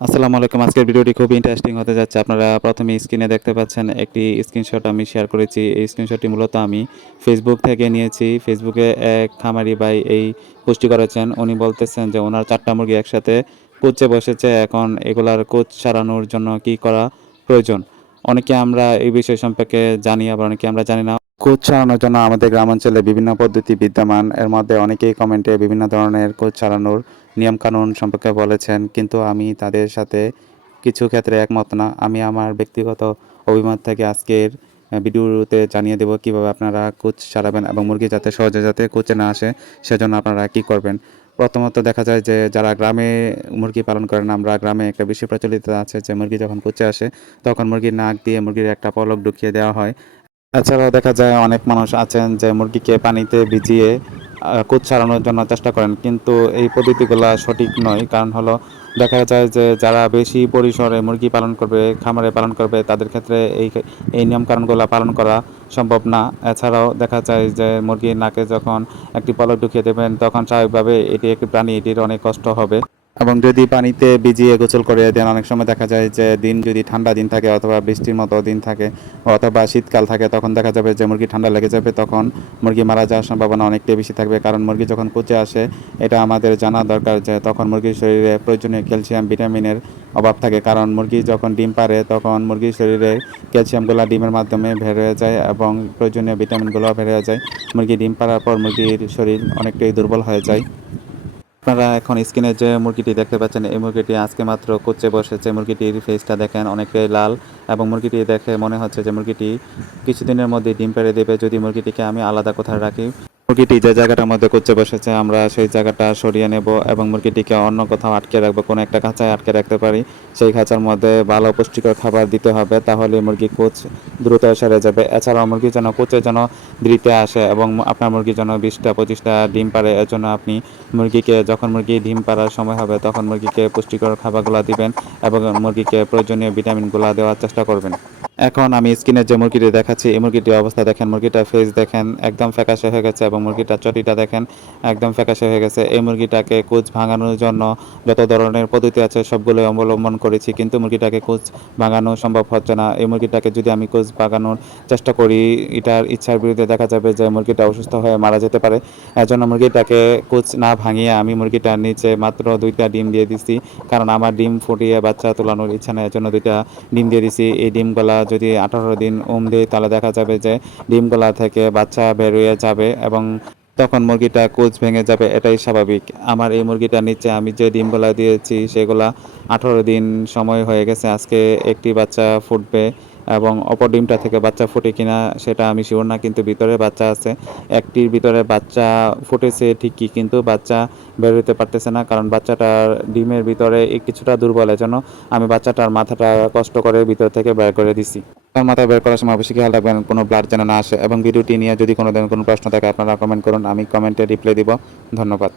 আসসালামু আলাইকুম। আজকের ভিডিওটি খুব ইন্টারেস্টিং হতে যাচ্ছে। আপনারা প্রথমে স্ক্রিনে দেখতে পাচ্ছেন একটি স্ক্রিনশট আমি শেয়ার করেছি। এই স্ক্রিনশটটি মূলত আমি ফেসবুক থেকে নিয়েছি। ফেসবুকে এক খামারি ভাই এই পোস্টটি করেছেন। উনি বলতেছেন যে ওনার চারটা মুরগি একসাথে কুচে বসেছে। এখন এগুলার কোচ সারানোর জন্য কি করা প্রয়োজন? অনেকে আমরা এই বিষয় সম্পর্কে জানি, আবার অনেকে আমরা জানি না। কোচ সারানোর জন্য আমাদের গ্রামাঞ্চলে বিভিন্ন পদ্ধতি বিদ্যমান। এর মধ্যে অনেকেই কমেন্টে বিভিন্ন ধরনের কোচ সারানোর নিয়মকানুন সম্পর্কে বলেছেন, কিন্তু আমি তাদের সাথে কিছু ক্ষেত্রে একমত না। আমি আমার ব্যক্তিগত অভিমত থেকে আজকের ভিডিওতে জানিয়ে দেব কীভাবে আপনারা কোচ সারাবেন এবং মুরগি যাতে সহজে যাতে কোচে না আসে, সেজন্য আপনারা কি করবেন? প্রথমত দেখা যায় যে যারা গ্রামে মুরগি পালন করেন, আমরা গ্রামে একটা বেশি প্রচলিত আছে যে মুরগি যখন কোচে আসে, তখন মুরগির নাক দিয়ে মুরগির একটা পলক ঢুকিয়ে দেওয়া হয়। এছাড়াও দেখা যায় অনেক মানুষ আছেন যে মুরগিকে পানিতে ভিজিয়ে কুচ ছাড়ানোর জন্য চেষ্টা করেন। কিন্তু এই পদ্ধতিগুলো সঠিক নয়। কারণ হলো, দেখা যায় যে যারা বেশি পরিসরে মুরগি পালন করবে, খামারে পালন করবে, তাদের ক্ষেত্রে এই এই নিয়মকানুনগুলো পালন করা সম্ভব না। এছাড়াও দেখা যায় যে মুরগির নাকে যখন একটি পলক ঢুকিয়ে দেবেন, তখন স্বাভাবিকভাবে এটি একটি প্রাণী, এটির অনেক কষ্ট হবে। এবং যদি পানিতে ভিজিয়ে গোসল করে দেন, অনেক সময় দেখা যায় যে দিন যদি ঠান্ডা দিন থাকে অথবা বৃষ্টির মতো দিন থাকে অথবা শীতকাল থাকে, তখন দেখা যাবে যে মুরগি ঠান্ডা লেগে যাবে, তখন মুরগি মারা যাওয়ার সম্ভাবনা অনেকটাই বেশি থাকবে। কারণ মুরগি যখন কুচে আসে, এটা আমাদের জানা দরকার যে তখন মুরগির শরীরে প্রয়োজনীয় ক্যালসিয়াম, ভিটামিনের অভাব থাকে। কারণ মুরগি যখন ডিম পারে তখন মুরগির শরীরে ক্যালসিয়ামগুলো ডিমের মাধ্যমে বের হয়ে যায় এবং প্রয়োজনীয় ভিটামিনগুলো বের হয়ে যায়। মুরগি ডিম পাড়ার পর মুরগির শরীর অনেকটাই দুর্বল হয়ে যায়। আপনারা এখন স্ক্রিনে যে মুরগিটি দেখতে পাচ্ছেন, এই মুরগিটি আজকে মাত্র কুচে বসেছে। মুরগিটির ফেসটা দেখেন অনেকটাই লাল এবং মুরগিটি দেখে মনে হচ্ছে যে মুরগিটি কিছুদিনের মধ্যে ডিম পেড়ে দেবে। যদি মুরগিটিকে আমি আলাদা কোথাও রাখি মুরগিটি যে জায়গাটার মধ্যে কোচে বসেছে, আমরা সেই জায়গাটা সরিয়ে নেব এবং মুরগিটিকে অন্য কোথাও আটকে রাখব, কোনো একটা খাঁচায় আটকে রাখতে পারি। সেই খাঁচার মধ্যে ভালো পুষ্টিকর খাবার দিতে হবে তাহলে মুরগি কোচ দ্রুত সেরে যাবে। এছাড়াও মুরগি যেন কোচে যেন দ্রুত আসে এবং আপনার মুরগি যেন বিশটা, পঁচিশটা ডিম পারে, এর জন্য আপনি মুরগিকে, যখন মুরগি ডিম পাড়ার সময় হবে, তখন মুরগিকে পুষ্টিকর খাবারগুলো দিবেন এবং মুরগিকে প্রয়োজনীয় ভিটামিনগুলো দেওয়ার চেষ্টা করবেন। এখন আমি স্ক্রিনে যে মুরগিটি দেখাচ্ছি, এই মুরগিটির অবস্থা দেখেন, মুরগিটার ফেস দেখেন, একদম ফ্যাকাশে হয়ে গেছে এবং মুরগিটার চটিটা দেখেন, একদম ফ্যাকাশে হয়ে গেছে। এই মুরগিটাকে কোচ ভাঙানোর জন্য যত ধরনের পদ্ধতি আছে সবগুলো অবলম্বন করেছি, কিন্তু মুরগিটাকে কোচ ভাঙানো সম্ভব হচ্ছে না। এই মুরগিটাকে যদি আমি কোচ ভাঙানোর চেষ্টা করি, এটার ইচ্ছার বিরুদ্ধে দেখা যাবে যে মুরগিটা অসুস্থ হয়ে মারা যেতে পারে। এর জন্য মুরগিটাকে কোচ না ভাঙিয়ে আমি মুরগিটার নিচে মাত্র দুইটা ডিম দিয়ে দিছি, কারণ আমার ডিম ফুটিয়ে বাচ্চা তোলানোর ইচ্ছা নেই এর জন্য দুইটা ডিম দিয়ে দিছি। এই ডিমগুলা যদি আঠারো দিন উম দিই তাহলে দেখা যাবে যে ডিমগুলা থেকে বাচ্চা বেরিয়ে যাবে এবং তখন মুরগিটা কোচ ভেঙে যাবে, এটাই স্বাভাবিক। আমার এই মুরগিটা নিচে আমি যে ডিমগুলা দিয়েছি, সেগুলা আঠারো দিন সময় হয়ে গেছে, আজকে একটি বাচ্চা ফুটবে। এবং অপর ডিমটা থেকে বাচ্চা ফুটে কিনা সেটা আমি শিওর না, কিন্তু ভিতরে বাচ্চা আছে। একটির ভিতরে বাচ্চা ফুটেছে ঠিকই, কিন্তু বাচ্চা বের হতে পারতেছে না, কারণ বাচ্চাটার ডিমের ভিতরে কিছুটা দুর্বল, এজন্য আমি বাচ্চাটার মাথাটা কষ্ট করে ভিতর থেকে বের করে দিছি। তার মাথা বের করার সময় অবশ্যই খেয়াল রাখবেন, কোনো ব্লাড যেন না আসে এবং ভিডিওটি নিয়ে যদি কোনো দিন কোনো প্রশ্ন থাকে আপনারা কমেন্ট করুন, আমি কমেন্টে রিপ্লাই দিব। ধন্যবাদ।